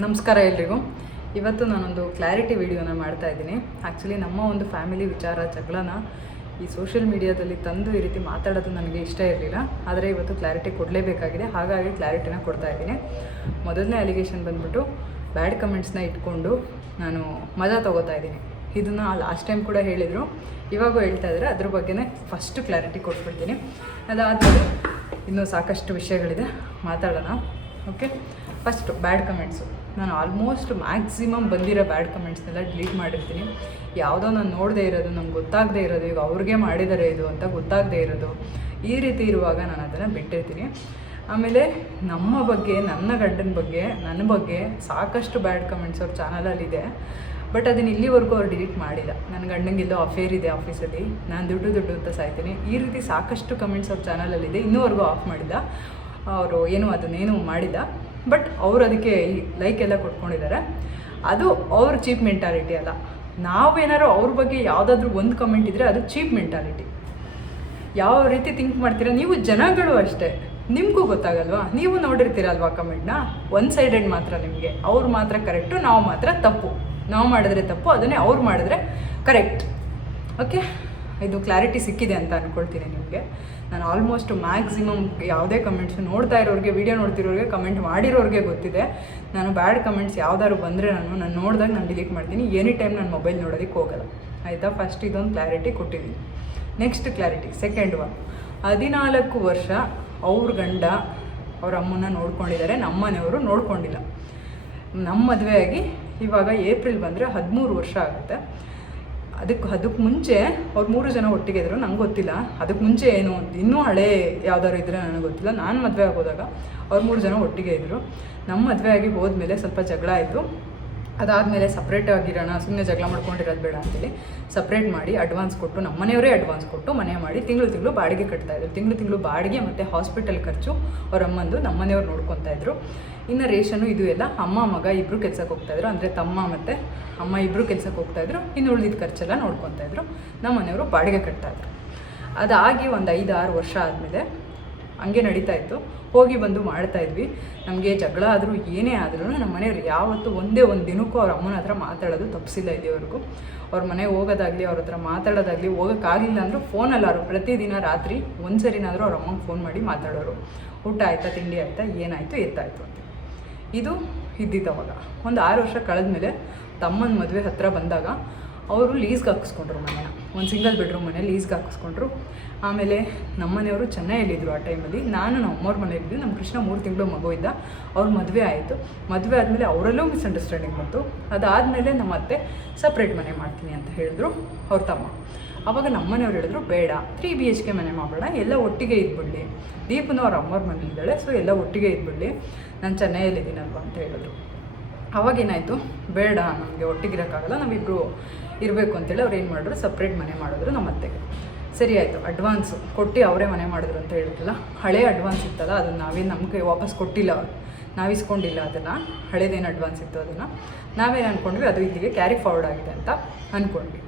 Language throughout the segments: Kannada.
ನಮಸ್ಕಾರ ಎಲ್ರಿಗೂ. ಇವತ್ತು ನಾನೊಂದು ಕ್ಲಾರಿಟಿ ವಿಡಿಯೋನ ಮಾಡ್ತಾ ಇದ್ದೀನಿ. ಆ್ಯಕ್ಚುಲಿ ನಮ್ಮ ಒಂದು ಫ್ಯಾಮಿಲಿ ವಿಚಾರ, ಜಗಳನ ಈ ಸೋಷಿಯಲ್ ಮೀಡಿಯಾದಲ್ಲಿ ತಂದು ಈ ರೀತಿ ಮಾತಾಡೋದು ನನಗೆ ಇಷ್ಟ ಇರಲಿಲ್ಲ. ಆದರೆ ಇವತ್ತು ಕ್ಲಾರಿಟಿ ಕೊಡಲೇಬೇಕಾಗಿದೆ. ಹಾಗಾಗಿ ಕ್ಲಾರಿಟಿನ ಕೊಡ್ತಾ ಇದ್ದೀನಿ. ಮೊದಲನೇ ಅಲಿಗೇಷನ್ ಬಂದ್ಬಿಟ್ಟು ಬ್ಯಾಡ್ ಕಮೆಂಟ್ಸ್ನ ಇಟ್ಕೊಂಡು ನಾನು ಮಜಾ ತೊಗೋತಾ ಇದ್ದೀನಿ. ಇದನ್ನು ಲಾಸ್ಟ್ ಟೈಮ್ ಕೂಡ ಹೇಳಿದರು. ಇವಾಗೂ ಹೇಳ್ತಾ ಇದ್ದಾರೆ. ಅದ್ರ ಬಗ್ಗೆನೇ ಫಸ್ಟ್ ಕ್ಲಾರಿಟಿ ಕೊಟ್ಬಿಡ್ತೀನಿ. ಅದಾದಮೇಲೆ ಇನ್ನೂ ಸಾಕಷ್ಟು ವಿಷಯಗಳಿದೆ. ಮಾತಾಡೋಣ. ಓಕೆ ಫಸ್ಟು ಬ್ಯಾಡ್ ಕಮೆಂಟ್ಸು ನಾನು ಆಲ್ಮೋಸ್ಟ್ ಮ್ಯಾಕ್ಸಿಮಮ್ ಬಂದಿರೋ ಬ್ಯಾಡ್ ಕಮೆಂಟ್ಸ್ನೆಲ್ಲ ಡಿಲೀಟ್ ಮಾಡಿರ್ತೀನಿ. ಯಾವುದೋ ನಾನು ನೋಡದೇ ಇರೋದು, ನಂಗೆ ಗೊತ್ತಾಗದೇ ಇರೋದು, ಈಗ ಅವ್ರಿಗೆ ಮಾಡಿದ್ದಾರೆ ಇದು ಅಂತ ಗೊತ್ತಾಗದೇ ಇರೋದು, ಈ ರೀತಿ ಇರುವಾಗ ನಾನು ಅದನ್ನು ಬಿಟ್ಟಿರ್ತೀನಿ. ಆಮೇಲೆ ನಮ್ಮ ಬಗ್ಗೆ, ನನ್ನ ಗಂಡನ ಬಗ್ಗೆ ನನ್ನ ಬಗ್ಗೆ ಸಾಕಷ್ಟು ಬ್ಯಾಡ್ ಕಮೆಂಟ್ಸ್ ಅವ್ರ ಚಾನಲಲ್ಲಿದೆ ಬಟ್ ಅದನ್ನು ಇಲ್ಲಿವರೆಗೂ ಅವ್ರು ಡಿಲೀಟ್ ಮಾಡಿಲ್ಲ. ನನ್ನ ಗಂಡಂಗೆಲ್ಲೋ ಅಫೇರ್ ಇದೆ ಆಫೀಸಲ್ಲಿ ನಾನು ದುಡ್ಡು ದುಡ್ಡು ಅಂತ ಸಾಯ್ತೀನಿ. ಈ ರೀತಿ ಸಾಕಷ್ಟು ಕಮೆಂಟ್ಸ್ ಅವ್ರ ಚಾನಲಲ್ಲಿದೆ ಇನ್ನೂವರೆಗೂ ಆಫ್ ಮಾಡಿದ್ದ ಅವರು ಏನು ಅದನ್ನೇನು ಮಾಡಿಲ್ಲ. ಬಟ್ ಅವ್ರು ಅದಕ್ಕೆ ಲೈಕ್ ಎಲ್ಲ ಕೊಟ್ಕೊಂಡಿದ್ದಾರೆ. ಅದು ಅವ್ರ ಚೀಪ್ ಮೆಂಟಾಲಿಟಿ ಅಲ್ಲ. ನಾವೇನಾದ್ರು ಅವ್ರ ಬಗ್ಗೆ ಯಾವುದಾದ್ರೂ ಒಂದು ಕಮೆಂಟ್ ಇದ್ದರೆ ಅದು ಚೀಪ್ ಮೆಂಟಾಲಿಟಿ. ಯಾವ ರೀತಿ ಥಿಂಕ್ ಮಾಡ್ತೀರಾ? ನೀವು ಜನಗಳು ಅಷ್ಟೇ. ನಿಮಗೂ ಗೊತ್ತಾಗಲ್ವಾ? ನೀವು ನೋಡಿರ್ತೀರಲ್ವಾ ಕಮೆಂಟ್ನ ಒನ್ ಸೈಡೆಡ್ ಮಾತ್ರ ನಿಮಗೆ. ಅವ್ರು ಮಾತ್ರ ಕರೆಕ್ಟು ನಾವು ಮಾತ್ರ ತಪ್ಪು. ನಾವು ಮಾಡಿದ್ರೆ ತಪ್ಪು, ಅದನ್ನೇ ಅವ್ರು ಮಾಡಿದ್ರೆ ಕರೆಕ್ಟ್ ಓಕೆ ಇದು ಕ್ಲಾರಿಟಿ ಸಿಕ್ಕಿದೆ ಅಂತ ಅಂದ್ಕೊಳ್ತೀನಿ ನಿಮಗೆ. ನಾನು ಆಲ್ಮೋಸ್ಟ್ ಮ್ಯಾಕ್ಸಿಮಮ್ ಯಾವುದೇ ಕಮೆಂಟ್ಸ್ ನೋಡ್ತಾ ಇರೋರಿಗೆ ವೀಡಿಯೋ ನೋಡ್ತಿರೋರಿಗೆ ಕಮೆಂಟ್ ಮಾಡಿರೋರಿಗೆ ಗೊತ್ತಿದೆ. ನಾನು ಬ್ಯಾಡ್ ಕಮೆಂಟ್ಸ್ ಯಾವ್ದಾದ್ರು ಬಂದರೆ ನಾನು ನಾನು ನೋಡಿದಾಗ ನಾನು ಡಿಲೀಟ್ ಮಾಡ್ತೀನಿ. ಎನಿ ಟೈಮ್ ನಾನು ಮೊಬೈಲ್ ನೋಡೋದಕ್ಕೆ ಹೋಗಲ್ಲ. ಆಯಿತಾ? ಫಸ್ಟ್ ಇದೊಂದು ಕ್ಲಾರಿಟಿ ಕೊಟ್ಟಿದ್ದೀನಿ. ನೆಕ್ಸ್ಟ್ ಕ್ಲಾರಿಟಿ ಸೆಕೆಂಡ್ ಒನ್ ಹದಿನಾಲ್ಕು ವರ್ಷ ಅವ್ರ ಗಂಡ ಅವ್ರ ಅಮ್ಮನ ನೋಡ್ಕೊಂಡಿದ್ದಾರೆ. ನಮ್ಮನೆಯವರು ನೋಡ್ಕೊಂಡಿಲ್ಲ. ನಮ್ಮ ಮದುವೆಯಾಗಿ ಇವಾಗ ಏಪ್ರಿಲ್ ಬಂದರೆ ಹದಿಮೂರು ವರ್ಷ ಆಗುತ್ತೆ. ಅದಕ್ಕೆ ಅದಕ್ಕೆ ಮುಂಚೆ ಅವ್ರು ಮೂರು ಜನ ಒಟ್ಟಿಗೆ ಇದ್ರು. ನಂಗೆ ಗೊತ್ತಿಲ್ಲ. ಅದಕ್ಕೆ ಮುಂಚೆ ಏನು ಅಂತ. ಇನ್ನೂ ಹಳೆ ಯಾವ್ದಾದ್ರು ಇದ್ದರೆ ನನಗೆ ಗೊತ್ತಿಲ್ಲ. ನಾನು ಮದುವೆ ಆಗೋದಾಗ ಅವ್ರು ಮೂರು ಜನ ಒಟ್ಟಿಗೆ ಇದ್ದರು ನಮ್ಮ ಮದುವೆ ಆಗಿ ಹೋದ್ಮೇಲೆ ಸ್ವಲ್ಪ ಜಗಳ ಆಯಿತು. ಅದಾದಮೇಲೆ ಸಪ್ರೇಟ್ ಆಗಿರೋಣ ಸುಮ್ಮನೆ ಜಗಳ ಮಾಡ್ಕೊಂಡಿರೋದು ಬೇಡ ಅಂತೇಳಿ ಸಪ್ರೇಟ್ ಮಾಡಿ ಅಡ್ವಾನ್ಸ್ ಕೊಟ್ಟು ನಮ್ಮ ಮನೆಯವರೇ ಅಡ್ವಾನ್ಸ್ ಕೊಟ್ಟು ಮನೆ ಮಾಡಿ ತಿಂಗಳು ತಿಂಗಳು ಬಾಡಿಗೆ ಕಟ್ತಾಯಿದ್ರು ತಿಂಗಳು ತಿಂಗಳು ಬಾಡಿಗೆ ಮತ್ತು ಹಾಸ್ಪಿಟಲ್ ಖರ್ಚು ಅವರಮ್ಮಂದು ನಮ್ಮ ಮನೆಯವ್ರು ನೋಡ್ಕೊತಾ ಇದ್ರು. ಇನ್ನು ರೇಷನು ಇದು ಎಲ್ಲ ಅಮ್ಮ, ಮಗ ಇಬ್ಬರು ಕೆಲ್ಸಕ್ಕೆ ಹೋಗ್ತಾಯಿದ್ರು ಅಂದರೆ ತಮ್ಮ ಮತ್ತು ಅಮ್ಮ ಇಬ್ಬರು ಕೆಲ್ಸಕ್ಕೆ ಹೋಗ್ತಾಯಿದ್ರು ಇನ್ನು ಉಳಿದಿದ್ದ ಖರ್ಚೆಲ್ಲ ನೋಡ್ಕೊತಾ ಇದ್ರು. ನಮ್ಮ ಮನೆಯವರು ಬಾಡಿಗೆ ಕಟ್ತಾಯಿದ್ರು ಅದಾಗಿ ಒಂದು ಐದು, ಆರು ವರ್ಷ ಆದಮೇಲೆ ಹಂಗೆ ನಡೀತಾ ಇತ್ತು. ಹೋಗಿ ಬಂದು ಮಾಡ್ತಾಯಿದ್ವಿ ನಮಗೆ ಜಗಳ ಆದರೂ ಏನೇ ಆದ್ರೂ ನಮ್ಮ ಮನೆಯವ್ರು ಯಾವತ್ತೂ ಒಂದೇ ಒಂದು ದಿನಕ್ಕೂ ಅವ್ರ ಅಮ್ಮನ ಹತ್ರ ಮಾತಾಡೋದು ತಪ್ಪಿಸಿಲ್ಲ ಇಲ್ಲಿವರೆಗೂ. ಅವ್ರ ಮನೆಗೆ ಹೋಗೋದಾಗಲಿ, ಅವ್ರ ಹತ್ರ ಮಾತಾಡೋದಾಗಲಿ ಹೋಗೋಕ್ಕಾಗಲಿಲ್ಲ ಅಂದರೂ ಅವರು ಪ್ರತಿದಿನ ರಾತ್ರಿ ಒಂದು ಸರಿನಾದರೂ ಅವ್ರ ಅಮ್ಮಂಗೆ ಫೋನ್ ಮಾಡಿ ಮಾತಾಡೋರು. ಊಟ ಆಯಿತಾ, ತಿಂಡಿ ಆಯಿತಾ, ಏನಾಯಿತು, ಎತ್ತಾಯಿತು ಅಂತ. ಇದು ಇದ್ದಿದ್ದವಾಗ ಒಂದು ಆರು ವರ್ಷ ಕಳೆದ್ಮೇಲೆ ತಮ್ಮನ ಮದುವೆ ಹತ್ತಿರ ಬಂದಾಗ ಅವರು ಲೀಸ್ಗೆ ಹಾಕಿಸ್ಕೊಂಡ್ರು ಮನೆಯ ಒಂದು ಸಿಂಗಲ್ ಬೆಡ್ರೂಮ್ ಮನೆ ಲೀಸ್ಗೆ ಹಾಕಿಸ್ಕೊಂಡ್ರು. ಆಮೇಲೆ ನಮ್ಮ ಮನೆಯವರು ಚೆನ್ನೈಯಲ್ಲಿದ್ದರು ಆ ಟೈಮಲ್ಲಿ ನಾನು ನಮ್ಮ ಅಮ್ಮವ್ರ ಮನೆಯಲ್ಲಿದ್ದು ನಮ್ಮ ಕೃಷ್ಣ ಮೂರು ತಿಂಗಳು ಮಗು ಇದ್ದ. ಅವ್ರ ಮದುವೆ ಆಯಿತು. ಮದುವೆ ಆದಮೇಲೆ ಅವರಲ್ಲೂ ಮಿಸ್ಅಂಡರ್ಸ್ಟ್ಯಾಂಡಿಂಗ್ ಬಂತು. ಅದಾದಮೇಲೆ ನಮ್ಮ ಅತ್ತೆ ಸಪ್ರೇಟ್ ಮನೆ ಮಾಡ್ತೀನಿ ಅಂತ ಹೇಳಿದ್ರು. ಅವ್ರ ತಮ್ಮ. ಆವಾಗ ನಮ್ಮ ಮನೆಯವ್ರು ಹೇಳಿದ್ರು, ಬೇಡ ತ್ರೀ ಬಿ ಎಚ್ ಕೆ ಮನೆ ಮಾಡಬೇಡ, ಎಲ್ಲ ಒಟ್ಟಿಗೆ ಇದ್ಬಿಡಲಿ. ದೀಪನು ಅವ್ರ ಅಮ್ಮವ್ರ ಮನೇಲಿದ್ದಾಳೆ ಸೊ ಎಲ್ಲ ಒಟ್ಟಿಗೆ ಇದ್ಬಿಡಲಿ. ನಾನು ಚೆನ್ನೈಯಲ್ಲಿದ್ದೀನಲ್ವ ಅಂತ ಹೇಳಿದ್ರು. ಅವಾಗೇನಾಯಿತು ಬೇಡ, ನಮಗೆ ಒಟ್ಟಿಗಿರೋಕ್ಕಾಗಲ್ಲ ನಾವಿಬ್ಬರು ಇರಬೇಕು ಅಂತೇಳಿ ಅವ್ರು ಏನು ಮಾಡಿದ್ರು? ಸಪ್ರೇಟ್ ಮನೆ ಮಾಡಿದ್ರು ನಮ್ಮ ಅತ್ತೆಗೆ. ಸರಿ ಆಯಿತು ಅಡ್ವಾನ್ಸು ಕೊಟ್ಟು ಅವರೇ ಮನೆ ಮಾಡಿದ್ರು ಅಂತ ಹೇಳಿದ್ರಲ್ಲ, ಹಳೆ ಅಡ್ವಾನ್ಸ್ ಇತ್ತಲ್ಲ, ಅದನ್ನು ನಾವೇನು ನಮಗೆ ವಾಪಸ್ ಕೊಟ್ಟಿಲ್ಲ. ನಾವು ಇಸ್ಕೊಂಡಿಲ್ಲ ಅದನ್ನು, ಹಳೇದೇನು ಅಡ್ವಾನ್ಸ್ ಇತ್ತು ಅದನ್ನು. ನಾವೇನು ಅಂದ್ಕೊಂಡ್ವಿ ಅದು ಇಲ್ಲಿಗೆ ಕ್ಯಾರಿ ಫಾರ್ವರ್ಡ್ ಆಗಿದೆ ಅಂತ ಅಂದ್ಕೊಂಡ್ವಿ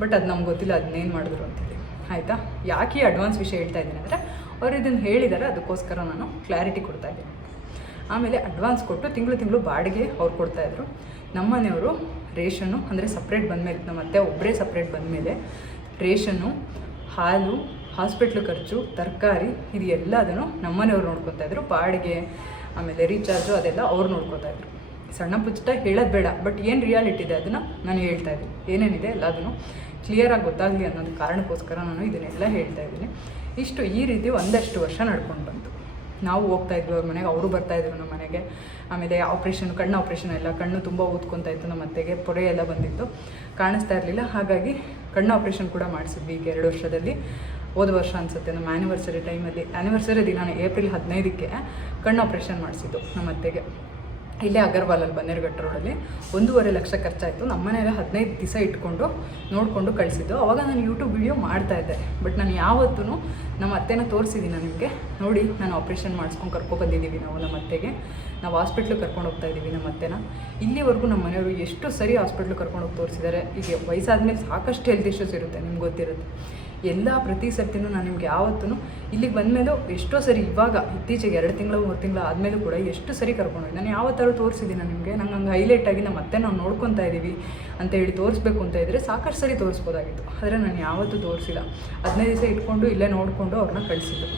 ಬಟ್ ಅದು ನಮ್ಗೆ ಗೊತ್ತಿಲ್ಲ ಅದನ್ನೇನು ಮಾಡಿದ್ರು ಅಂತೇಳಿ ಆಯಿತಾ? ಯಾಕೆ ಈ ಅಡ್ವಾನ್ಸ್ ವಿಷಯ ಹೇಳ್ತಾ ಇದ್ದೀನಿ ಅಂದರೆ, ಅವ್ರು ಇದನ್ನು ಹೇಳಿದ್ದಾರೆ ಅದಕ್ಕೋಸ್ಕರ ನಾನು ಕ್ಲಾರಿಟಿ ಕೊಡ್ತಾ ಇದ್ದೀನಿ. ಆಮೇಲೆ ಅಡ್ವಾನ್ಸ್ ಕೊಟ್ಟು ತಿಂಗಳು ತಿಂಗಳು ಬಾಡಿಗೆ ಅವ್ರು ಕೊಡ್ತಾಯಿದ್ರು ನಮ್ಮ ಮನೆಯವರು ರೇಷನ್ನು, ಅಂದರೆ ಸಪ್ರೇಟ್ ಬಂದಮೇಲೆ ನಮ್ಮ ಅತ್ತೆ ಒಬ್ಬರೇ ಸಪ್ರೇಟ್ ಬಂದಮೇಲೆ ರೇಷನ್ನು, ಹಾಲು ಹಾಸ್ಪಿಟ್ಲ್ ಖರ್ಚು, ತರಕಾರಿ, ಇದು ಎಲ್ಲದನ್ನು ನಮ್ಮ ನೋಡ್ಕೊತಾಯಿದ್ರು ಬಾಡಿಗೆ ಆಮೇಲೆ ರೀಚಾರ್ಜು ಅದೆಲ್ಲ ಅವ್ರು ನೋಡ್ಕೋತಾ ಇದ್ರು. ಸಣ್ಣ ಪುಚ್ಚಟ ಹೇಳೋದು ಬೇಡ ಬಟ್ ಏನು ರಿಯಾಲಿಟಿ ಇದೆ ಅದನ್ನು ನಾನು ಹೇಳ್ತಾ ಇದ್ದೀನಿ. ಏನೇನಿದೆ ಎಲ್ಲದನ್ನು ಕ್ಲಿಯರಾಗಿ ಗೊತ್ತಾಗಲಿ ಅನ್ನೋದು ಕಾರಣಕ್ಕೋಸ್ಕರ ನಾನು ಇದನ್ನೆಲ್ಲ ಹೇಳ್ತಾ ಇದ್ದೀನಿ. ಇಷ್ಟು ಈ ರೀತಿ ಒಂದಷ್ಟು ವರ್ಷ ನಡ್ಕೊಂಡು ಬಂತು. ನಾವು ಹೋಗ್ತಾ ಇದ್ವಿ ಅವ್ರ ಮನೆಗೆ, ಅವರು ಬರ್ತಾಯಿದ್ರು ನಮ್ಮ ಮನೆಗೆ. ಆಮೇಲೆ ಆಪ್ರೇಷನ್ ಕಣ್ಣು ಆಪ್ರೇಷನ್ ಎಲ್ಲ, ಕಣ್ಣು ತುಂಬ ಊದ್ಕೊತಾ ಇತ್ತು ನಮ್ಮ ಅತ್ತೆಗೆ, ಪೊರೆ ಎಲ್ಲ ಬಂದಿತ್ತು. ಕಾಣಿಸ್ತಾ ಇರಲಿಲ್ಲ, ಹಾಗಾಗಿ ಕಣ್ಣು ಆಪ್ರೇಷನ್ ಕೂಡ ಮಾಡಿಸಿದ್ವಿ ಈಗ ಎರಡು ವರ್ಷದಲ್ಲಿ. ಹೋದ ವರ್ಷ ಅನಿಸುತ್ತೆ, ನಮ್ಮ ಆ್ಯನಿವರ್ಸರಿ ಟೈಮಲ್ಲಿ ಆ್ಯನಿವರ್ಸರಿ ದಿನ ಏಪ್ರಿಲ್ ಹದಿನೈದಕ್ಕೆ ಕಣ್ಣು ಆಪ್ರೇಷನ್ ಮಾಡಿಸಿದ್ದು ನಮ್ಮ ಅತ್ತೆಗೆ. ಇಲ್ಲೇ ಅಗರ್ವಾಲಲ್ಲಿ ಬನ್ನೇರುಘಟ್ಟ ರೋಡಲ್ಲಿ ಒಂದೂವರೆ ಲಕ್ಷ ಖರ್ಚಾಯಿತು. ನಮ್ಮ ಮನೆಯಲ್ಲಿ ಹದಿನೈದು ದಿವಸ ಇಟ್ಕೊಂಡು ನೋಡಿಕೊಂಡು ಕಳಿಸಿದ್ದು. ಅವಾಗ ನಾನು ಯೂಟ್ಯೂಬ್ ವೀಡಿಯೋ ಮಾಡ್ತಾಯಿದ್ದೆ ಬಟ್ ನಾನು ಯಾವತ್ತೂ ನಮ್ಮ ಅತ್ತೆನ ತೋರಿಸಿದ್ದೀನಿ ನಿಮಗೆ. ನೋಡಿ, ನಾನು ಆಪ್ರೇಷನ್ ಮಾಡಿಸ್ಕೊಂಡು ಕರ್ಕೊಬಂದಿದ್ದೀವಿ ನಾವು ನಮ್ಮ ಅತ್ತೆಗೆ. ನಾವು ಹಾಸ್ಪಿಟ್ಲಿಗೆ ಕರ್ಕೊಂಡು ಹೋಗ್ತಾ ಇದ್ದೀವಿ ನಮ್ಮ ಅತ್ತೆನ. ಇಲ್ಲಿವರೆಗೂ ನಮ್ಮ ಮನೆಯವರು ಎಷ್ಟು ಸರಿ ಹಾಸ್ಪಿಟ್ಲಿಗೆ ಕರ್ಕೊಂಡು ಹೋಗಿ ತೋರಿಸಿದ್ದಾರೆ. ಈಗ ವಯಸ್ಸಾದ್ಮೇಲೆ ಸಾಕಷ್ಟು ಹೆಲ್ತ್ ಇಶ್ಯೂಸ್ ಇರುತ್ತೆ, ನಿಮ್ಗೆ ಗೊತ್ತಿರುತ್ತೆ. ಎಲ್ಲ ಪ್ರತಿ ಸರ್ತಿನೂ ನಾನು ನಿಮ್ಗೆ ಯಾವತ್ತೂ ಇಲ್ಲಿಗೆ ಬಂದಮೇಲೂ ಎಷ್ಟೋ ಸರಿ ಇವಾಗ ಇತ್ತೀಚೆಗೆ ಎರಡು ತಿಂಗಳು, ಮೂರು ತಿಂಗಳು ಆದಮೇಲೂ ಕೂಡ ಎಷ್ಟು ಸರಿ ಕರ್ಕೊಂಡೋಗಿ ನಾನು ಯಾವತ್ತಾರು ತೋರಿಸಿದ್ದೀನಿ ನಿಮಗೆ. ನಂಗೆ ಹಂಗೆ ಹೈಲೈಟ್ ಆಗಿ ನಾವು ಮತ್ತೆ ನಾವು ನೋಡ್ಕೊತಾ ಇದ್ದೀವಿ ಅಂತ ಹೇಳಿ ತೋರಿಸ್ಬೇಕು ಅಂತ ಇದ್ದರೆ ಸಾಕಷ್ಟು ಸರಿ ತೋರಿಸ್ಬೋದಾಗಿತ್ತು. ಆದರೆ ನಾನು ಯಾವತ್ತೂ ತೋರಿಸಿಲ್ಲ. ಹದಿನೈದು ದಿವಸ ಇಟ್ಕೊಂಡು ಇಲ್ಲೇ ನೋಡಿಕೊಂಡು ಅವ್ರನ್ನ ಕಳಿಸಿದ್ದು.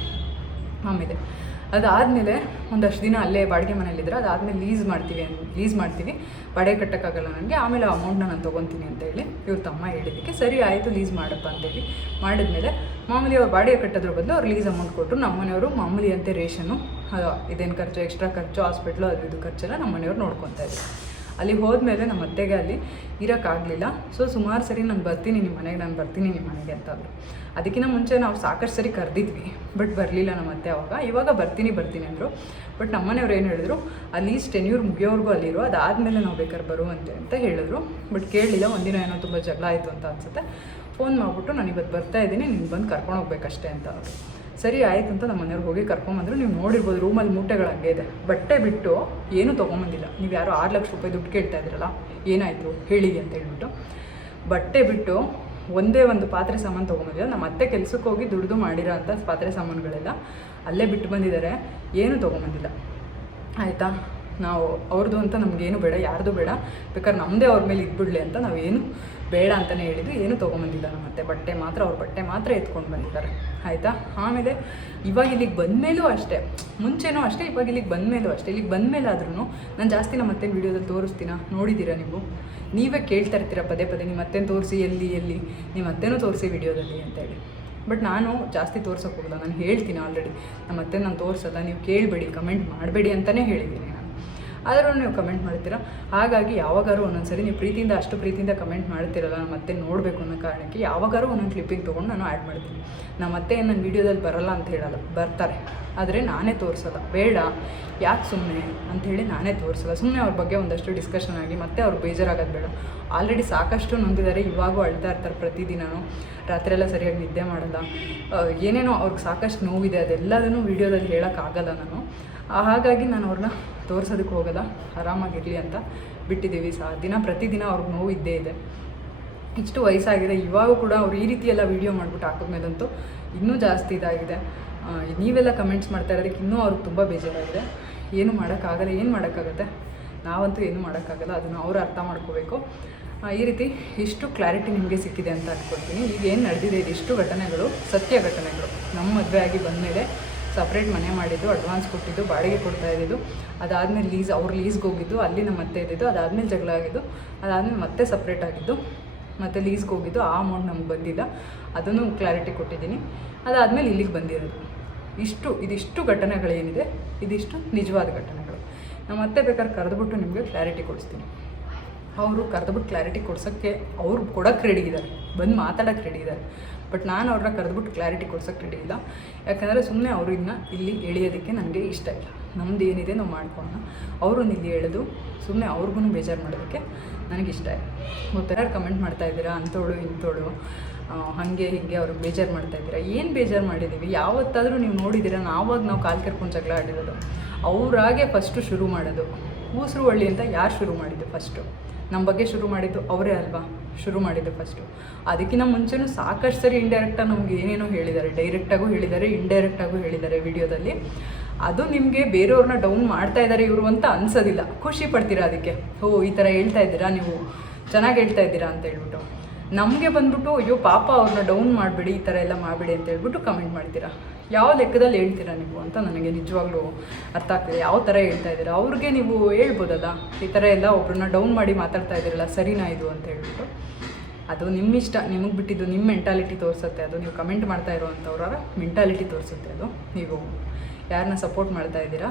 ಆಮೇಲೆ ಅದಾದಮೇಲೆ ಒಂದಷ್ಟು ದಿನ ಅಲ್ಲೇ ಬಾಡಿಗೆ ಮನೇಲಿದ್ದರೆ ಅದಾದಮೇಲೆ ಲೀಸ್ ಮಾಡ್ತೀವಿ ಲೀಸ್ ಮಾಡ್ತೀವಿ. ಬಾಡಿಗೆ ಕಟ್ಟೋಕ್ಕಾಗಲ್ಲ ನನಗೆ ಆಮೇಲೆ ಆ ಅಮೌಂಟ್ನ ನಾನು ತೊಗೊತೀನಿ ಅಂತ ಹೇಳಿ ಇವ್ರ ತಮ್ಮ ಹೇಳಿದ್ದಕ್ಕೆ ಸರಿ ಆಯಿತು ಲೀಸ್ ಮಾಡಪ್ಪ ಅಂತೇಳಿ ಮಾಡಿದ್ಮೇಲೆ ಮಾಮೂಲಿ ಅವ್ರು ಬಾಡಿಗೆ ಕಟ್ಟೋದ್ರ ಬದಲು ಅವ್ರು ಲೀಸ್ ಅಮೌಂಟ್ ಕೊಟ್ಟರು ನಮ್ಮ ಮನೆಯವರು ಮಾಮೂಲಿ ಅಂತೆ ರೇಷನ್ನು ಇದೇನು ಖರ್ಚು ಎಕ್ಸ್ಟ್ರಾ ಖರ್ಚು ಹಾಸ್ಪಿಟ್ಲು ಅದು ಇದು ಖರ್ಚೆಲ್ಲ ನಮ್ಮ ಮನೆಯವ್ರು ನೋಡ್ಕೊತಾ ಇದ್ರು. ಅಲ್ಲಿಗೆ ಹೋದ್ಮೇಲೆ ನಮ್ಮ ಅತ್ತೆಗೆ ಅಲ್ಲಿ ಇರೋಕ್ಕಾಗಲಿಲ್ಲ. ಸೊ ಸುಮಾರು ಸರಿ ನಾನು ಬರ್ತೀನಿ, ನಿಮ್ಮ ಮನೆಗೆ ನಾನು ಬರ್ತೀನಿ, ನಿಮ್ಮ ಮನೆಗೆ ಅಂತಂದರು ಅದಕ್ಕಿಂತ ಮುಂಚೆ ನಾವು ಸಾಕಷ್ಟು ಸರಿ ಕರೆದಿದ್ವಿ ಬಟ್ ಬರಲಿಲ್ಲ ನಮ್ಮ ಅತ್ತೆ ಅವಾಗ. ಇವಾಗ ಬರ್ತೀನಿ ಬರ್ತೀನಿ ಅಂದರು. ಬಟ್ ನಮ್ಮನೆಯವ್ರು ಏನು ಹೇಳಿದ್ರು ಅಲ್ಲಿ ಟೆನ್ಯೂರ್ ಮುಗಿಯೋರ್ಗೂ ಅಲ್ಲಿರೋ, ಅದಾದಮೇಲೆ ನಾವು ಬೇಕಾದ್ರೆ ಬರುವಂತೆ ಅಂತ ಹೇಳಿದ್ರು. ಬಟ್ ಕೇಳಲಿಲ್ಲ ಒಂದಿನ ಏನೋ ತುಂಬ ಜಗಳ ಆಯಿತು ಅಂತ ಅನ್ಸುತ್ತೆ. ಫೋನ್ ಮಾಡಿಬಿಟ್ಟು, ನಾನು ಇವತ್ತು ಬರ್ತಾ ಇದ್ದೀನಿ, ನೀನು ಬಂದು ಕರ್ಕೊಂಡು ಹೋಗ್ಬೇಕಷ್ಟೇ, ಅಂತ ಸರಿ ಆಯ್ತು ಅಂತ ನಮ್ಮ ಮನೆಯವ್ರು ಹೋಗಿ ಕರ್ಕೊಂಬಂದ್ರು. ನೀವು ನೋಡಿರ್ಬೋದು ರೂಮಲ್ಲಿ ಮೂಟೆಗಳು ಹಂಗೆ ಇದೆ. ಬಟ್ಟೆ ಬಿಟ್ಟು ಏನೂ ತೊಗೊಂಬಂದಿಲ್ಲ. ನೀವು ಯಾರು ಆರು ಲಕ್ಷ ರೂಪಾಯಿ ದುಡ್ಡು ಕೇಳ್ತಾ ಇದ್ರಲ್ಲ, ಏನಾಯಿತು ಹೇಳಿ ಅಂತ ಹೇಳ್ಬಿಟ್ಟು. ಬಟ್ಟೆ ಬಿಟ್ಟು ಒಂದೇ ಒಂದು ಪಾತ್ರೆ ಸಾಮಾನು ತೊಗೊಂಬಂದಿಲ್ಲ. ನಮ್ಮ ಅತ್ತೆ ಕೆಲಸಕ್ಕೆ ಹೋಗಿ ದುಡ್ದು ಮಾಡಿರೋ ಅಂಥ ಪಾತ್ರೆ ಸಾಮಾನುಗಳೆಲ್ಲ ಅಲ್ಲೇ ಬಿಟ್ಟು ಬಂದಿದ್ದಾರೆ. ಏನೂ ತೊಗೊಂಬಂದಿಲ್ಲ. ಆಯಿತಾ? ನಾವು ಅವ್ರದ್ದು ಅಂತ ನಮಗೇನು ಬೇಡ, ಯಾರ್ದು ಬೇಡ. ಬೇಕಾದ್ರೆ ನಮ್ಮದೇ ಅವ್ರ ಮೇಲೆ ಇದ್ಬಿಡ್ಲಿ ಅಂತ ನಾವೇನು ಬೇಡ ಅಂತಲೇ ಹೇಳಿದ್ವಿ ಏನು ತೊಗೊಂಬಂದಿಲ್ಲ ನಮ್ಮ ಅತ್ತೆ ಬಟ್ಟೆ ಮಾತ್ರ, ಅವ್ರ ಬಟ್ಟೆ ಮಾತ್ರ ಎತ್ಕೊಂಡು ಬಂದಿದ್ದಾರೆ. ಆಯಿತಾ? ಆಮೇಲೆ ಇವಾಗ ಇಲ್ಲಿಗೆ ಬಂದಮೇಲೂ ಅಷ್ಟೇ. ಮುಂಚೆನೂ ಅಷ್ಟೇ, ಇವಾಗ ಇಲ್ಲಿಗೆ ಬಂದಮೇಲೂ ಅಷ್ಟೇ. ಇಲ್ಲಿಗೆ ಬಂದಮೇಲಾದ್ರೂ ನಾನು ಜಾಸ್ತಿ ನಮ್ಮ ಅತ್ತೆ ವೀಡಿಯೋದಲ್ಲಿ ತೋರಿಸ್ತೀನ? ನೋಡಿದ್ದೀರಾ ನೀವು? ನೀವೇ ಕೇಳ್ತಾ ಇರ್ತೀರ ಪದೇ ಪದೇ ನಿಮ್ಮ ತೋರಿಸಿ ಎಲ್ಲಿ ಎಲ್ಲಿ ನಿಮ್ಮ ಅತ್ತೆನೂ ತೋರಿಸಿ ವೀಡಿಯೋದಲ್ಲಿ ಅಂತೇಳಿ ಬಟ್ ನಾನು ಜಾಸ್ತಿ ತೋರ್ಸೋಕೆ ನಾನು ಹೇಳ್ತೀನಿ ಆಲ್ರೆಡಿ. ನಮ್ಮ ಅತ್ತೆ ನಾನು ತೋರಿಸಲ್ಲ, ನೀವು ಕೇಳಬೇಡಿ, ಕಮೆಂಟ್ ಮಾಡಬೇಡಿ ಅಂತಲೇ ಹೇಳಿದ್ದೀನಿ ಆದರೂ ನೀವು ಕಮೆಂಟ್ ಮಾಡ್ತೀರಾ? ಹಾಗಾಗಿ ಯಾವಾಗಾರು ಒಂದೊಂದ್ಸರಿ ನೀವು ಪ್ರೀತಿಯಿಂದ, ಅಷ್ಟು ಪ್ರೀತಿಯಿಂದ ಕಮೆಂಟ್ ಮಾಡ್ತಿರಲ್ಲ, ನಾನು ಮತ್ತೆ ನೋಡಬೇಕು ಅನ್ನೋ ಕಾರಣಕ್ಕೆ ಯಾವಾಗಾರು ಒಂದೊಂದು ಕ್ಲಿಪ್ಪಿಂಗ್ ತೊಗೊಂಡು ನಾನು ಆ್ಯಡ್ ಮಾಡ್ತೀನಿ. ನಾನು ಮತ್ತೆ ನನ್ನ ವೀಡಿಯೋದಲ್ಲಿ ಬರಲ್ಲ ಅಂತ ಹೇಳಲ್ಲ, ಬರ್ತಾರೆ. ಆದರೆ ನಾನೇ ತೋರಿಸಲ್ಲ. ಬೇಡ, ಯಾಕೆ ಸುಮ್ಮನೆ ಅಂಥೇಳಿ ನಾನೇ ತೋರಿಸಲ್ಲ. ಸುಮ್ಮನೆ ಅವ್ರ ಬಗ್ಗೆ ಒಂದಷ್ಟು ಡಿಸ್ಕಷನ್ ಆಗಿ ಮತ್ತೆ ಅವ್ರು ಬೇಜಾರಾಗೋದು ಬೇಡ. ಆಲ್ರೆಡಿ ಸಾಕಷ್ಟು ನೊಂದಿದ್ದಾರೆ, ಇವಾಗೂ ಅಳ್ತಾ ಇರ್ತಾರೆ ಪ್ರತಿದಿನವೂ ರಾತ್ರಿ ಎಲ್ಲ ಸರಿಯಾಗಿ ನಿದ್ದೆ ಮಾಡಲ್ಲ. ಏನೇನೋ ಅವ್ರಿಗೆ ಸಾಕಷ್ಟು ನೋವಿದೆ, ಅದೆಲ್ಲದನ್ನು ವೀಡಿಯೋದಲ್ಲಿ ಹೇಳೋಕ್ಕಾಗಲ್ಲ ನಾನು. ಹಾಗಾಗಿ ನಾನು ಅವ್ರನ್ನ ತೋರ್ಸೋದಕ್ಕೆ ಹೋಗಲ್ಲ, ಆರಾಮಾಗಿರಲಿ ಅಂತ ಬಿಟ್ಟಿದ್ದೀವಿ. ಸಹ ದಿನ ಪ್ರತಿದಿನ ಅವ್ರಿಗೆ ನೋವು ಇದ್ದೇ ಇದೆ. ಇಷ್ಟು ವಯಸ್ಸಾಗಿದೆ, ಇವಾಗೂ ಕೂಡ ಅವ್ರು ಈ ರೀತಿ ಎಲ್ಲ ವೀಡಿಯೋ ಮಾಡಿಬಿಟ್ಟು ಹಾಕಿದ್ಮೇಲಂತೂ ಇನ್ನೂ ಜಾಸ್ತಿ ಇದಾಗಿದೆ. ನೀವೆಲ್ಲ ಕಮೆಂಟ್ಸ್ ಮಾಡ್ತಾ ಇರೋದಕ್ಕೆ ಇನ್ನೂ ಅವ್ರಿಗೆ ತುಂಬ ಬೇಜಾರಾಗಿದೆ. ಏನು ಮಾಡೋಕ್ಕಾಗಲ್ಲ, ಏನು ಮಾಡೋಕ್ಕಾಗುತ್ತೆ? ನಾವಂತೂ ಏನು ಮಾಡೋಕ್ಕಾಗಲ್ಲ, ಅದನ್ನು ಅವರು ಅರ್ಥ ಮಾಡ್ಕೋಬೇಕು. ಈ ರೀತಿ ಇಷ್ಟು ಕ್ಲಾರಿಟಿ ನಿಮಗೆ ಸಿಕ್ಕಿದೆ ಅಂತ ಅಂದ್ಕೊಳ್ತೀನಿ ಈಗ ಏನು ನಡೆದಿದೆ, ಇದಿಷ್ಟು ಘಟನೆಗಳು, ಸತ್ಯ ಘಟನೆಗಳು ನಮ್ಮ ಮದುವೆ ಆಗಿ ಬಂದಮೇಲೆ ಸಪ್ರೇಟ್ ಮನೆ ಮಾಡಿದ್ದು ಅಡ್ವಾನ್ಸ್ ಕೊಟ್ಟಿದ್ದು, ಬಾಡಿಗೆ ಕೊಡ್ತಾ ಇದ್ದಿದ್ದು. ಅದಾದಮೇಲೆ ಲೀಸ್ ಅವ್ರು ಲೀಸ್ಗೆ ಹೋಗಿದ್ದು, ಅಲ್ಲಿ ನಮ್ಮ ಅತ್ತೆ ಇದ್ದಿದ್ದು, ಅದಾದಮೇಲೆ ಜಗಳ ಆಗಿದ್ದು, ಅದಾದಮೇಲೆ ಮತ್ತೆ ಸಪ್ರೇಟ್ ಆಗಿದ್ದು, ಮತ್ತು ಲೀಸ್ಗೆ ಹೋಗಿದ್ದು, ಆ ಅಮೌಂಟ್ ನಮ್ಗೆ ಬಂದಿಲ್ಲ ಅದನ್ನು ಕ್ಲಾರಿಟಿ ಕೊಟ್ಟಿದ್ದೀನಿ. ಅದಾದಮೇಲೆ ಇಲ್ಲಿಗೆ ಬಂದಿರೋದು. ಇಷ್ಟು, ಇದಿಷ್ಟು ಘಟನೆಗಳೇನಿದೆ, ಇದಿಷ್ಟು ನಿಜವಾದ ಘಟನೆಗಳು. ನಮ್ಮ ಮತ್ತೆ ಬೇಕಾದ್ರೆ ಕರೆದುಬಿಟ್ಟು ನಿಮಗೆ ಕ್ಲಾರಿಟಿ ಕೊಡಿಸ್ತೀನಿ. ಅವರು ಕರೆದುಬಿಟ್ಟು ಕ್ಲಾರಿಟಿ ಕೊಡ್ಸೋಕ್ಕೆ ಅವ್ರು ಕೊಡೋಕ್ಕೆ ರೆಡಿ ಇದ್ದಾರೆ. ಬಂದು ಮಾತಾಡೋಕ್ಕೆ ರೆಡಿ ಇದ್ದಾರೆ. ಬಟ್ ನಾನು ಅವ್ರನ್ನ ಕರೆದುಬಿಟ್ಟು ಕ್ಲಾರಿಟಿ ಕೊಡ್ಸೋಕ್ಕೆ ರೆಡಿ ಇಲ್ಲ. ಯಾಕಂದರೆ ಸುಮ್ಮನೆ ಅವರು ಇನ್ನು ಇಲ್ಲಿ ಎಳೆಯೋದಕ್ಕೆ ನನಗೆ ಇಷ್ಟ ಇಲ್ಲ. ನಮ್ದು ಏನಿದೆ ನಾವು ಮಾಡ್ಕೊಳ್ಳೋಣ. ಅವರು ಇಲ್ಲಿ ಎಳೆದು ಸುಮ್ಮನೆ ಅವ್ರಿಗೂ ಬೇಜಾರು ಮಾಡೋದಕ್ಕೆ ಇಷ್ಟ ಇಲ್ಲ. ಗೊತ್ತಾರ ಕಮೆಂಟ್ ಮಾಡ್ತಾ ಇದ್ದೀರಾ? ಅಂಥೋಳು ಇಂಥೋಳು ಹಾಗೆ, ಹೀಗೆ ಅವ್ರಿಗೆ ಬೇಜಾರು ಮಾಡ್ತಾ ಇದ್ದೀರಾ? ಏನು ಬೇಜಾರು ಮಾಡಿದ್ದೀವಿ ಯಾವತ್ತಾದರೂ ನೀವು ನೋಡಿದ್ದೀರಾ ನಾವಾಗ ನಾವು ಕಾಲು ಕರ್ಕೊಂಡು ಜಗಳ ಆಡಿರೋದು. ಅವರಾಗೆ ಫಸ್ಟು ಶುರು ಮಾಡೋದು. ಊಸರು ಹಳ್ಳಿ ಅಂತ ಯಾರು ಶುರು ಮಾಡಿದ್ದು ಫಸ್ಟು ನಮ್ಮ ಬಗ್ಗೆ ಶುರು ಮಾಡಿದ್ದು ಅವರೇ ಅಲ್ವಾ? ಶುರು ಮಾಡಿದ್ದು ಫಸ್ಟು ಅದಕ್ಕಿಂತ ಮುಂಚೆನೂ ಸಾಕಷ್ಟು ಸರಿ ಇಂಡೈರೆಕ್ಟಾಗಿ ನಮ್ಗೆ ಏನೇನೋ ಹೇಳಿದ್ದಾರೆ. ಡೈರೆಕ್ಟಾಗೂ ಹೇಳಿದ್ದಾರೆ ಇಂಡೈರೆಕ್ಟಾಗೂ ಹೇಳಿದ್ದಾರೆ ವಿಡಿಯೋದಲ್ಲಿ ಅದು ನಿಮಗೆ ಬೇರೆಯವ್ರನ್ನ ಡೌನ್ ಮಾಡ್ತಾ ಇದ್ದಾರೆ ಇವರು ಅಂತ ಅನ್ಸೋದಿಲ್ಲ. ಖುಷಿ ಪಡ್ತೀರಾ ಅದಕ್ಕೆ? ಓ, ಈ ಥರ ಹೇಳ್ತಾ ಇದ್ದೀರಾ ನೀವು? ಚೆನ್ನಾಗಿ ಹೇಳ್ತಾ ಇದ್ದೀರಾ ಅಂತ ಹೇಳ್ಬಿಟ್ಟು. ನಮಗೆ ಬಂದ್ಬಿಟ್ಟು, ಅಯ್ಯೋ, ಪಾಪ ಅವ್ರನ್ನ ಡೌನ್ ಮಾಡಿಬಿಡಿ, ಈ ಥರ ಎಲ್ಲ ಮಾಡಬೇಡಿ ಅಂತ ಹೇಳ್ಬಿಟ್ಟು ಕಮೆಂಟ್ ಮಾಡ್ತೀರಾ? ಯಾವ ಲೆಕ್ಕದಲ್ಲಿ ಹೇಳ್ತೀರಾ ನೀವು ಅಂತ ನನಗೆ ನಿಜವಾಗ್ಲೂ ಅರ್ಥ ಆಗ್ತಿದೆ. ಯಾವ ಥರ ಹೇಳ್ತಾ ಇದ್ದೀರಾ? ಅವ್ರಿಗೆ ನೀವು ಹೇಳ್ಬೋದಲ್ಲ? ಈ ಥರ ಎಲ್ಲ ಒಬ್ಬರನ್ನ ಡೌನ್ ಮಾಡಿ ಮಾತಾಡ್ತಾ ಇದ್ದೀರಲ್ಲ, ಸರಿನಾ ಇದು ಅಂತ ಹೇಳ್ಬಿಟ್ಟು. ಅದು ನಿಮ್ಮ ಇಷ್ಟ ನಿಮಗೆ ಬಿಟ್ಟಿದ್ದು ನಿಮ್ಮ ಮೆಂಟಾಲಿಟಿ ತೋರಿಸುತ್ತೆ. ಅದು ನೀವು ಕಮೆಂಟ್ ಮಾಡ್ತಾ ಇರೋವಂಥವ್ರ ಮೆಂಟಾಲಿಟಿ ತೋರಿಸುತ್ತೆ ಅದು. ನೀವು ಯಾರನ್ನ ಸಪೋರ್ಟ್ ಮಾಡ್ತಾ ಇದ್ದೀರಾ?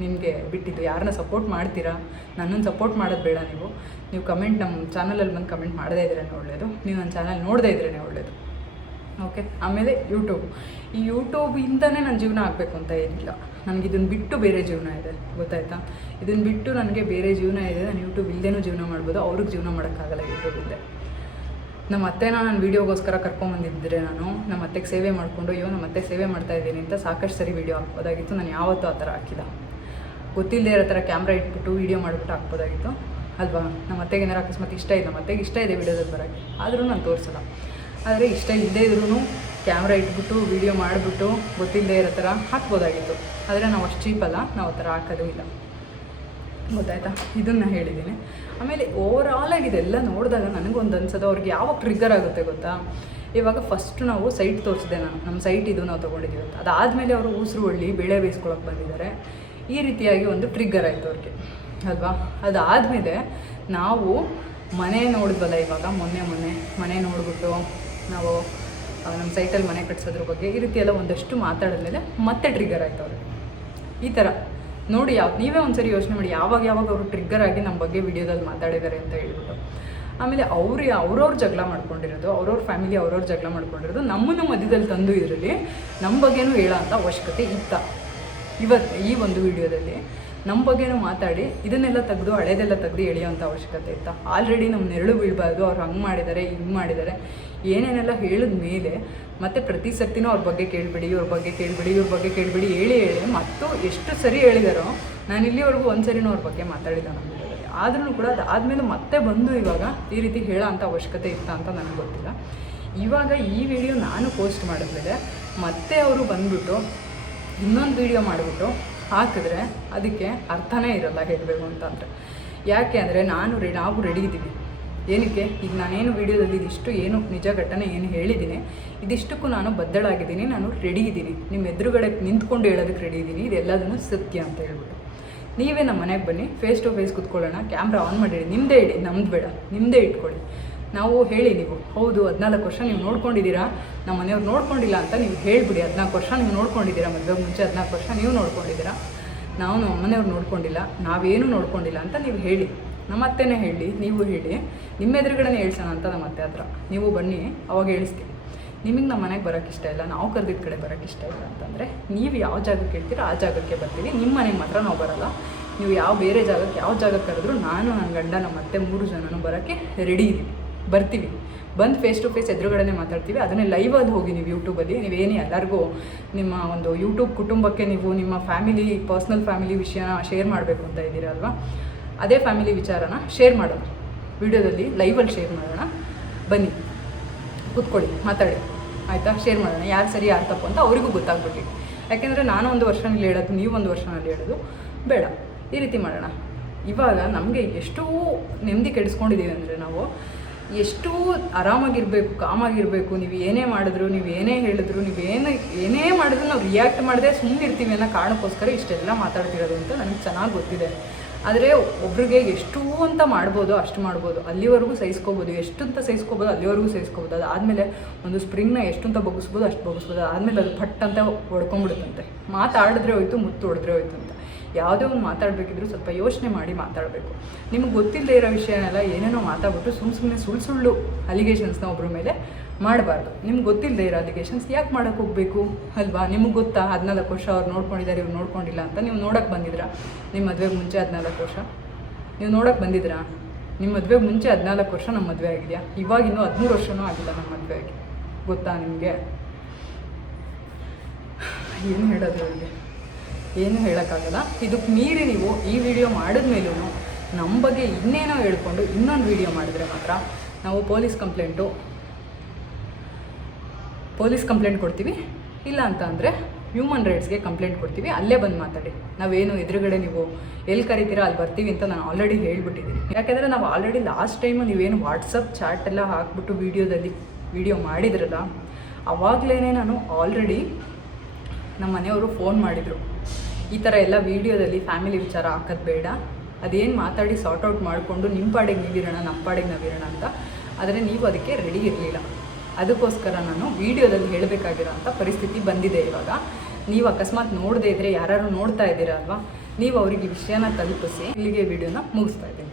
ನಿಮಗೆ ಬಿಟ್ಟಿದ್ದು, ಯಾರನ್ನ ಸಪೋರ್ಟ್ ಮಾಡ್ತೀರಾ? ನನ್ನನ್ನು ಸಪೋರ್ಟ್ ಮಾಡೋದು ಬೇಡ ನೀವು. ನೀವು ಕಮೆಂಟ್ ನಮ್ಮ ಚಾನಲಲ್ಲಿ ಬಂದು ಕಮೆಂಟ್ ಮಾಡದೇ ಇದ್ರೇ ಒಳ್ಳೆಯದು ನೀವು ನನ್ನ ಚಾನಲ್ ನೋಡದೇ ಇದ್ರೇ ಒಳ್ಳೆಯದು ಓಕೆ ಆಮೇಲೆ ಯೂಟ್ಯೂಬ್ ಈ ಯೂಟ್ಯೂಬಿಂದನೇ ನನ್ನ ಜೀವನ ಆಗಬೇಕು ಅಂತ ಏನಿಲ್ಲ. ನನಗೆ ಇದನ್ನು ಬಿಟ್ಟು ಬೇರೆ ಜೀವನ ಇದೆ. ಗೊತ್ತಾಯ್ತಾ? ಇದನ್ನು ಬಿಟ್ಟು ನನಗೆ ಬೇರೆ ಜೀವನ ಇದೆ. ನಾನು ಯೂಟ್ಯೂಬ್ ಇಲ್ಲದೇನೂ ಜೀವನ ಮಾಡ್ಬೋದು. ಅವ್ರಿಗೆ ಜೀವನ ಮಾಡೋಕ್ಕಾಗಲ್ಲ ಯೂಟ್ಯೂಬ್ ಇಲ್ಲದೆ ನಮ್ಮ ಅತ್ತೆನ ನಾನು ವೀಡಿಯೋಗೋಸ್ಕರ ಕರ್ಕೊಂಬಂದಿದ್ದರೆ ನಾನು ನಮ್ಮ ಅತ್ತೆಗೆ ಸೇವೆ ಮಾಡಿಕೊಂಡು, ಅಯ್ಯೋ ನಮ್ಮ ಅತ್ತೆ ಸೇವೆ ಮಾಡ್ತಾ ಇದ್ದೀನಿ ಅಂತ ಸಾಕಷ್ಟು ಸರಿ ವೀಡಿಯೋ ಹಾಕ್ಬೋದಾಗಿತ್ತು. ನಾನು ಯಾವತ್ತೂ ಆ ಥರ ಹಾಕಿಲ್ಲ. ಗೊತ್ತಿಲ್ಲದೆ ಇರೋ ಥರ ಕ್ಯಾಮ್ರಾ ಇಟ್ಬಿಟ್ಟು ವೀಡಿಯೋ ಮಾಡಿಬಿಟ್ಟು ಹಾಕ್ಬೋದಾಗಿತ್ತು. ಅಲ್ವಾ? ನಮ್ಮ ಅತ್ತೆಗೆ ಏನಾರು ಅಕಸ್ಮಾತ್ ಇಷ್ಟ ಇದೆ ಮತ್ತೆ ಇಷ್ಟ ಇದೆ ವೀಡಿಯೋದಲ್ಲಿ ಬರೋಕ್ಕೆ. ಆದರೂ ನಾನು ತೋರಿಸಲ್ಲ. ಆದರೆ ಇಷ್ಟ ಇಲ್ಲದೇ ಇದ್ರೂ ಕ್ಯಾಮ್ರಾ ಇಟ್ಬಿಟ್ಟು ವೀಡಿಯೋ ಮಾಡಿಬಿಟ್ಟು ಗೊತ್ತಿಲ್ಲದೆ ಇರೋ ಥರ ಹಾಕ್ಬೋದಾಗಿತ್ತು. ಆದರೆ ನಾವು ಅಷ್ಟು ಚೀಪಲ್ಲ ನಾವು ಆ ಥರ ಹಾಕೋದು ಇಲ್ಲ. ಗೊತ್ತಾಯ್ತಾ? ಇದನ್ನು ಹೇಳಿದ್ದೀನಿ. ಆಮೇಲೆ ಓವರಾಲ್ ಆಗಿ ಇದೆಲ್ಲ ನೋಡಿದಾಗ ನನಗೊಂದು ಅನ್ಸೋದು, ಅವ್ರಿಗೆ ಯಾವಾಗ ಟ್ರಿಗ್ಗರ್ ಆಗುತ್ತೆ ಗೊತ್ತಾ? ಇವಾಗ ಫಸ್ಟ್ ನಾವು ಸೈಟ್ ತೋರಿಸಿದೆ ನಾನು. ನಮ್ಮ ಸೈಟ್ ಇದು ನಾವು ತೊಗೊಂಡಿದ್ದೀವಿ ಅಂತ. ಅದಾದಮೇಲೆ ಅವರು ಉಸಿರು ಒಳ್ಳಿ ಬೇಳೆ ಬೇಯಿಸ್ಕೊಳಕ್ಕೆ ಬಂದಿದ್ದಾರೆ. ಈ ರೀತಿಯಾಗಿ ಒಂದು ಟ್ರಿಗ್ಗರ್ ಆಯಿತು ಅವ್ರಿಗೆ, ಅಲ್ವಾ? ಅದಾದಮೇಲೆ ನಾವು ಮನೆ ನೋಡಿದ್ವಲ್ಲ ಇವಾಗ, ಮೊನ್ನೆ ಮೊನ್ನೆ ಮನೆ ನೋಡಿಬಿಟ್ಟು ನಾವು ನಮ್ಮ ಸೈಟಲ್ಲಿ ಮನೆ ಕಟ್ಸೋದ್ರ ಬಗ್ಗೆ ಈ ರೀತಿ ಎಲ್ಲ ಒಂದಷ್ಟು ಮಾತಾಡಿದ್ಮೇಲೆ ಮತ್ತೆ ಟ್ರಿಗ್ಗರ್ ಆಯ್ತು ಅವ್ರಿಗೆ. ಈ ಥರ ನೋಡಿ, ಯಾವ, ನೀವೇ ಒಂದ್ಸರಿ ಯೋಚನೆ ಮಾಡಿ, ಯಾವಾಗ ಯಾವಾಗ ಅವರು ಟ್ರಿಗ್ಗರ್ ಆಗಿ ನಮ್ಮ ಬಗ್ಗೆ ವಿಡಿಯೋದಲ್ಲಿ ಮಾತಾಡಿದ್ದಾರೆ ಅಂತ ಹೇಳ್ಬಿಟ್ಟು. ಆಮೇಲೆ ಅವ್ರು ಅವ್ರವ್ರ ಜಗಳ ಮಾಡ್ಕೊಂಡಿರೋದು, ಅವ್ರವ್ರ ಫ್ಯಾಮಿಲಿ ಅವ್ರವ್ರ ಜಗಳ ಮಾಡ್ಕೊಂಡಿರೋದು ನಮ್ಮನ್ನು ಮಧ್ಯದಲ್ಲಿ ತಂದು ಇದರಲ್ಲಿ ನಮ್ಮ ಬಗ್ಗೆನೂ ಹೇಳೋ ಅಂಥ ಅವಶ್ಯಕತೆ ಇತ್ತ. ಇವತ್ತು ಈ ಒಂದು ವಿಡಿಯೋದಲ್ಲಿ ನಮ್ಮ ಬಗ್ಗೆನೂ ಮಾತಾಡಿ, ಇದನ್ನೆಲ್ಲ ತೆಗೆದು ಹಳೇದೆಲ್ಲ ತೆಗೆದು ಎಳೆಯುವಂಥ ಅವಶ್ಯಕತೆ ಇತ್ತು. ಆಲ್ರೆಡಿ ನಮ್ಮ ನೆರಳು ಬೀಳಬಾರ್ದು, ಅವ್ರು ಹಂಗೆ ಮಾಡಿದ್ದಾರೆ ಹಿಂಗೆ ಮಾಡಿದ್ದಾರೆ ಏನೇನೆಲ್ಲ ಹೇಳಿದ ಮೇಲೆ ಮತ್ತೆ ಪ್ರತಿ ಸರ್ತಿನೂ ಅವ್ರ ಬಗ್ಗೆ ಕೇಳಬೇಡಿ, ಇವ್ರ ಬಗ್ಗೆ ಕೇಳಬೇಡಿ, ಇವ್ರ ಬಗ್ಗೆ ಕೇಳಬೇಡಿ ಹೇಳಿ ಹೇಳಿ ಮತ್ತು ಎಷ್ಟು ಸರಿ ಹೇಳಿದಾರೋ ನಾನು ಇಲ್ಲಿವರೆಗೂ ಒಂದು ಸರಿನೂ ಅವ್ರ ಬಗ್ಗೆ ಮಾತಾಡಿಲ್ಲ ನಮ್ಮ ಆದ್ರೂ ಕೂಡ ಅದಾದಮೇಲೆ ಮತ್ತೆ ಬಂದು ಇವಾಗ ಈ ರೀತಿ ಹೇಳೋ ಅಂಥ ಅವಶ್ಯಕತೆ ಇತ್ತ ಅಂತ ನನಗೆ ಗೊತ್ತಿಲ್ಲ. ಇವಾಗ ಈ ವಿಡಿಯೋ ನಾನು ಪೋಸ್ಟ್ ಮಾಡಿದ್ಮೇಲೆ ಮತ್ತೆ ಅವರು ಬಂದ್ಬಿಟ್ಟು ಇನ್ನೊಂದು ವಿಡಿಯೋ ಮಾಡಿಬಿಟ್ಟು ಹಾಕಿದ್ರೆ ಅದಕ್ಕೆ ಅರ್ಥನೇ ಇರಲ್ಲ ಹೇಳಬೇಕು ಅಂತಂದರೆ ಯಾಕೆ ಅಂದರೆ ನಾನು ರೆ, ನಾವು ರೆಡಿ ಇದ್ದೀವಿ. ಏನಕ್ಕೆ? ಈಗ ನಾನೇನು ವಿಡಿಯೋದಲ್ಲಿ ಇದಿಷ್ಟು ಏನು ನಿಜ ಘಟನೆ ಏನು ಹೇಳಿದ್ದೀನಿ, ಇದಿಷ್ಟಕ್ಕೂ ನಾನು ಬದ್ದಳಾಗಿದ್ದೀನಿ ನಾನು ರೆಡಿ ಇದ್ದೀನಿ. ನಿಮ್ಮ ಎದುರುಗಡೆ ನಿಂತ್ಕೊಂಡು ಹೇಳೋದಕ್ಕೆ ರೆಡಿ ಇದ್ದೀನಿ. ಇದೆಲ್ಲದನ್ನು ಸತ್ಯ ಅಂತ ಹೇಳ್ಬಿಟ್ಟು. ನೀವೇ ನಮ್ಮ ಮನೆಗೆ ಬನ್ನಿ ಫೇಸ್ ಟು ಫೇಸ್ ಕುತ್ಕೊಳ್ಳೋಣ ಕ್ಯಾಮ್ರಾ ಆನ್ ಮಾಡಿ ನಿಮ್ಮದೇ ಇಡಿ, ನಮ್ದು ಬೇಡ. ನಿಮ್ಮದೇ ಇಟ್ಕೊಳ್ಳಿ. ನಾವು ಹೇಳಿ ನೀವು, ಹೌದು, ಹದಿನಾಲ್ಕು ವರ್ಷ ನೀವು ನೋಡ್ಕೊಂಡಿದ್ದೀರಾ? ನಮ್ಮ ಮನೆಯವ್ರು ನೋಡ್ಕೊಂಡಿಲ್ಲ ಅಂತ ನೀವು ಹೇಳಿಬಿಡಿ, ಹದಿನಾಲ್ಕು ವರ್ಷ ನೀವು ನೋಡ್ಕೊಂಡಿದ್ದೀರಾ? ಮದುವೆ ಮುಂಚೆ ಹದಿನಾಲ್ಕು ವರ್ಷ ನೀವು ನೋಡ್ಕೊಂಡಿದ್ದೀರಾ? ನಾವು ನಮ್ಮ ಮನೆಯವ್ರು ನೋಡ್ಕೊಂಡಿಲ್ಲ, ನಾವೇನು ನೋಡ್ಕೊಂಡಿಲ್ಲ ಅಂತ ನೀವು ಹೇಳಿ. ನಮ್ಮ ಅತ್ತೆನೇ ಹೇಳಿ, ನೀವು ಹೇಳಿ. ನಿಮ್ಮ ಎದುರುಗಡೆನೇ ಹೇಳ್ಸೋಣ ಅಂತ ನಮ್ಮ ಅತ್ತೆ ಹತ್ರ. ನೀವು ಬನ್ನಿ, ಅವಾಗ ಹೇಳಿಸ್ತೀವಿ ನಿಮಗೆ ನಮ್ಮ ಮನೆಗೆ ಬರೋಕ್ಕೆ ಇಷ್ಟ ಇಲ್ಲ, ನಾವು ಕರೆದಿದ್ದ ಕಡೆ ಬರೋಕ್ಕೆ ಇಷ್ಟ ಇಲ್ಲ ಅಂತಂದರೆ, ನೀವು ಯಾವ ಜಾಗಕ್ಕೆ ಹೇಳ್ತೀರೋ ಆ ಜಾಗಕ್ಕೆ ಬರ್ತೀವಿ. ನಿಮ್ಮ ಮನೆಗೆ ಮಾತ್ರ ನಾವು ಬರೋಲ್ಲ. ನೀವು ಯಾವ ಬೇರೆ ಜಾಗಕ್ಕೆ, ಯಾವ ಜಾಗಕ್ಕೆ ಕರೆದ್ರು ನಾನು, ನನ್ನ ಗಂಡ, ನಮ್ಮ ಅತ್ತೆ ಮೂರು ಜನನೂ ಬರೋಕ್ಕೆ ರೆಡಿ ಇದ್ದೀವಿ. ಬರ್ತೀವಿ. ಬಂದು ಫೇಸ್ ಟು ಫೇಸ್ ಎದುರುಗಡೆನೇ ಮಾತಾಡ್ತೀವಿ. ಅದನ್ನೇ ಲೈವಲ್ಲಿ ಹೋಗಿ ನೀವು ಯೂಟ್ಯೂಬಲ್ಲಿ ನೀವೇನೇ ಎಲ್ಲರಿಗೂ ನಿಮ್ಮ ಒಂದು ಯೂಟ್ಯೂಬ್ ಕುಟುಂಬಕ್ಕೆ ನೀವು ನಿಮ್ಮ ಫ್ಯಾಮಿಲಿ ಪರ್ಸ್ನಲ್ ಫ್ಯಾಮಿಲಿ ವಿಷಯನ ಶೇರ್ ಮಾಡಬೇಕು ಅಂತ ಇದ್ದೀರಲ್ವ ಅದೇ ಫ್ಯಾಮಿಲಿ ವಿಚಾರನ ಶೇರ್ ಮಾಡೋಣ. ವಿಡಿಯೋದಲ್ಲಿ ಲೈವಲ್ಲಿ ಶೇರ್ ಮಾಡೋಣ. ಬನ್ನಿ. ಕೂತ್ಕೊಳ್ಳಿ. ಮಾತಾಡಿ. ಆಯಿತಾ? ಶೇರ್ ಮಾಡೋಣ. ಯಾರು ಸರಿ, ಯಾರು ತಪ್ಪು ಅಂತ ಅವರಿಗೂ ಗೊತ್ತಾಗ್ಬಿಟ್ಟು ಯಾಕೆಂದರೆ ನಾನು ಒಂದು ವರ್ಷನಲ್ಲಿ ಹೇಳೋದು, ನೀವು ಒಂದು ವರ್ಷನಲ್ಲಿ ಹೇಳೋದು ಬೇಡ. ಈ ರೀತಿ ಮಾಡೋಣ. ಇವಾಗ ನಮಗೆ ಎಷ್ಟೋ ನೆಮ್ಮದಿ ಕೆಡಿಸ್ಕೊಂಡಿದ್ದೀವಿ ಅಂದರೆ ನಾವು ಎಷ್ಟು ಆರಾಮಾಗಿರಬೇಕು, ಕಾಮಾಗಿರಬೇಕು, ನೀವು ಏನೇ ಮಾಡಿದ್ರು, ನೀವು ಏನೇ ಹೇಳಿದ್ರು, ನೀವು ಏನೇ ಏನೇ ಮಾಡಿದ್ರು ನಾವು ರಿಯಾಕ್ಟ್ ಮಾಡದೆ ಸುಮ್ಮನೆ ಇರ್ತೀವಿ ಅನ್ನೋ ಕಾರಣಕ್ಕೋಸ್ಕರ ಇಷ್ಟೆಲ್ಲ ಮಾತಾಡ್ತಿರೋದು ಅಂತ ನನಗೆ ಚೆನ್ನಾಗಿ ಗೊತ್ತಿದೆ. ಆದರೆ ಒಬ್ರಿಗೆ ಎಷ್ಟು ಅಂತ ಮಾಡ್ಬೋದು, ಅಷ್ಟು ಮಾಡ್ಬೋದು, ಅಲ್ಲಿವರೆಗೂ ಸಹಿಸ್ಕೋಬೋದು ಎಷ್ಟು ಅಂತ ಸಹಿಸ್ಕೋಬೋದು, ಅಲ್ಲಿವರೆಗೂ ಸಹಿಸ್ಕೋಬೋದು, ಅದಾದಮೇಲೆ ಒಂದು ಸ್ಪ್ರಿಂಗ್ನ ಎಷ್ಟು ಅಂತ ಅಷ್ಟು ಬಗ್ಗಿಸ್ಬೋದು ಆದಮೇಲೆ ಅದು ಪಟ್ ಅಂತ ಹೊಡ್ಕೊಂಡ್ಬಿಡುತ್ತಂತೆ. ಮಾತಾಡಿದ್ರೆ ಹೋಯ್ತು, ಮುತ್ತು ಹೊಡೆದ್ರೆ ಹೋಯ್ತು ಅಂತ ಯಾವುದೇ ಒಂದು ಮಾತಾಡಬೇಕಿದ್ರು ಸ್ವಲ್ಪ ಯೋಚನೆ ಮಾಡಿ ಮಾತಾಡಬೇಕು. ನಿಮಗೆ ಗೊತ್ತಿಲ್ಲದೆ ಇರೋ ವಿಷಯನೆಲ್ಲ ಏನೇನೋ ಮಾತಾಡ್ಬಿಟ್ಟು ಸುಮ್ಮ ಸುಮ್ಮನೆ ಸುಳ್ಳು ಸುಳ್ಳು ಅಲಿಗೇಷನ್ಸ್ನ ಒಬ್ಬರ ಮೇಲೆ ಮಾಡಬಾರ್ದು. ನಿಮ್ಗೆ ಗೊತ್ತಿಲ್ಲದೆ ಇರೋ ಅಲಿಗೇಷನ್ಸ್ ಯಾಕೆ ಮಾಡೋಕೆ ಹೋಗಬೇಕು? ಅಲ್ವಾ? ನಿಮಗೆ ಗೊತ್ತಾ? ಹದಿನಾಲ್ಕು ವರ್ಷ ಅವ್ರು ನೋಡ್ಕೊಂಡಿದ್ದಾರೆ, ಇವ್ರು ನೋಡ್ಕೊಂಡಿಲ್ಲ ಅಂತ ನೀವು ನೋಡಕ್ಕೆ ಬಂದಿದ್ರಾ? ನಿಮ್ಮ ಮದುವೆಗೆ ಮುಂಚೆ ಹದಿನಾಲ್ಕು ವರ್ಷ? ನೀವು ನೋಡೋಕ್ಕೆ ಬಂದಿದ್ರಾ? ನಿಮ್ಮ ಮದುವೆಗೆ ಮುಂಚೆ ಹದಿನಾಲ್ಕು ವರ್ಷ ನಮ್ಮ ಮದುವೆ ಆಗಿದೆಯಾ? ಇವಾಗ ಇನ್ನೂ ಹದಿಮೂರು ವರ್ಷವೂ ಆಗಿಲ್ಲ ನಮ್ಮ ಮದುವೆ ಗೊತ್ತಾ ನಿಮಗೆ? ಏನು ಹೇಳೋದು ಅವ್ರಿಗೆ? ಏನು ಹೇಳೋಕ್ಕಾಗಲ್ಲ. ಇದಕ್ಕೆ ಮೀರಿ ನೀವು ಈ ವಿಡಿಯೋ ಮಾಡಿದ್ಮೇಲೂ ನಮ್ಮ ಬಗ್ಗೆ ಇನ್ನೇನೋ ಹೇಳ್ಕೊಂಡು ಇನ್ನೊಂದು ವಿಡಿಯೋ ಮಾಡಿದ್ರೆ ಮಾತ್ರ ನಾವು ಪೊಲೀಸ್ ಕಂಪ್ಲೇಂಟು, ಪೊಲೀಸ್ ಕಂಪ್ಲೇಂಟ್ ಕೊಡ್ತೀವಿ. ಇಲ್ಲ ಅಂತ ಅಂದರೆ ಹ್ಯೂಮನ್ ರೈಟ್ಸ್ಗೆ ಕಂಪ್ಲೇಂಟ್ ಕೊಡ್ತೀವಿ. ಅಲ್ಲೇ ಬಂದು ಮಾತಾಡಿ. ನಾವೇನು ಎದುರುಗಡೆ ನೀವು ಎಲ್ಲಿ ಕರಿತೀರಾ, ಅಲ್ಲಿ ಬರ್ತೀವಿ ಅಂತ ನಾನು ಆಲ್ರೆಡಿ ಹೇಳ್ಬಿಟ್ಟಿದ್ದೀನಿ. ಯಾಕೆಂದರೆ ನಾವು ಆಲ್ರೆಡಿ ಲಾಸ್ಟ್ ಟೈಮು ನೀವೇನು ವಾಟ್ಸಪ್ ಚಾಟ್ ಎಲ್ಲ ಹಾಕ್ಬಿಟ್ಟು ವೀಡಿಯೋದಲ್ಲಿ ವೀಡಿಯೋ ಮಾಡಿದ್ರಲ್ಲ ಆವಾಗಲೇ ನಾನು ಆಲ್ರೆಡಿ ನಮ್ಮ ಮನೆಯವರು ಫೋನ್ ಮಾಡಿದರು. ಈ ಥರ ಎಲ್ಲ ವೀಡಿಯೋದಲ್ಲಿ ಫ್ಯಾಮಿಲಿ ವಿಚಾರ ಹಾಕೋದು ಬೇಡ. ಅದೇನು ಮಾತಾಡಿ ಸಾರ್ಟ್ ಔಟ್ ಮಾಡಿಕೊಂಡು ನಿಮ್ಮ ಪಾಡಿಗೆ ನೀವಿರೋಣ ನಮ್ಮ ಪಾಡಿಗೆ ನಾವಿರೋಣ ಅಂತ. ಆದರೆ ನೀವು ಅದಕ್ಕೆ ರೆಡಿ ಇರಲಿಲ್ಲ. ಅದಕ್ಕೋಸ್ಕರ ನಾನು ವೀಡಿಯೋದಲ್ಲಿ ಹೇಳಬೇಕಾಗಿರೋ ಅಂಥ ಪರಿಸ್ಥಿತಿ ಬಂದಿದೆ ಇವಾಗ. ನೀವು ಅಕಸ್ಮಾತ್ ನೋಡದೇ ಇದ್ದರೆ ಯಾರು ನೋಡ್ತಾ ಇದ್ದೀರಾ ಅಲ್ವಾ? ನೀವು ಅವರಿಗೆ ವಿಷಯನ ತಲುಪಿಸಿ, ಇಲ್ಲಿಗೆ ವಿಡಿಯೋನ ಮುಗಿಸ್ತಾ ಇದ್ದೀನಿ.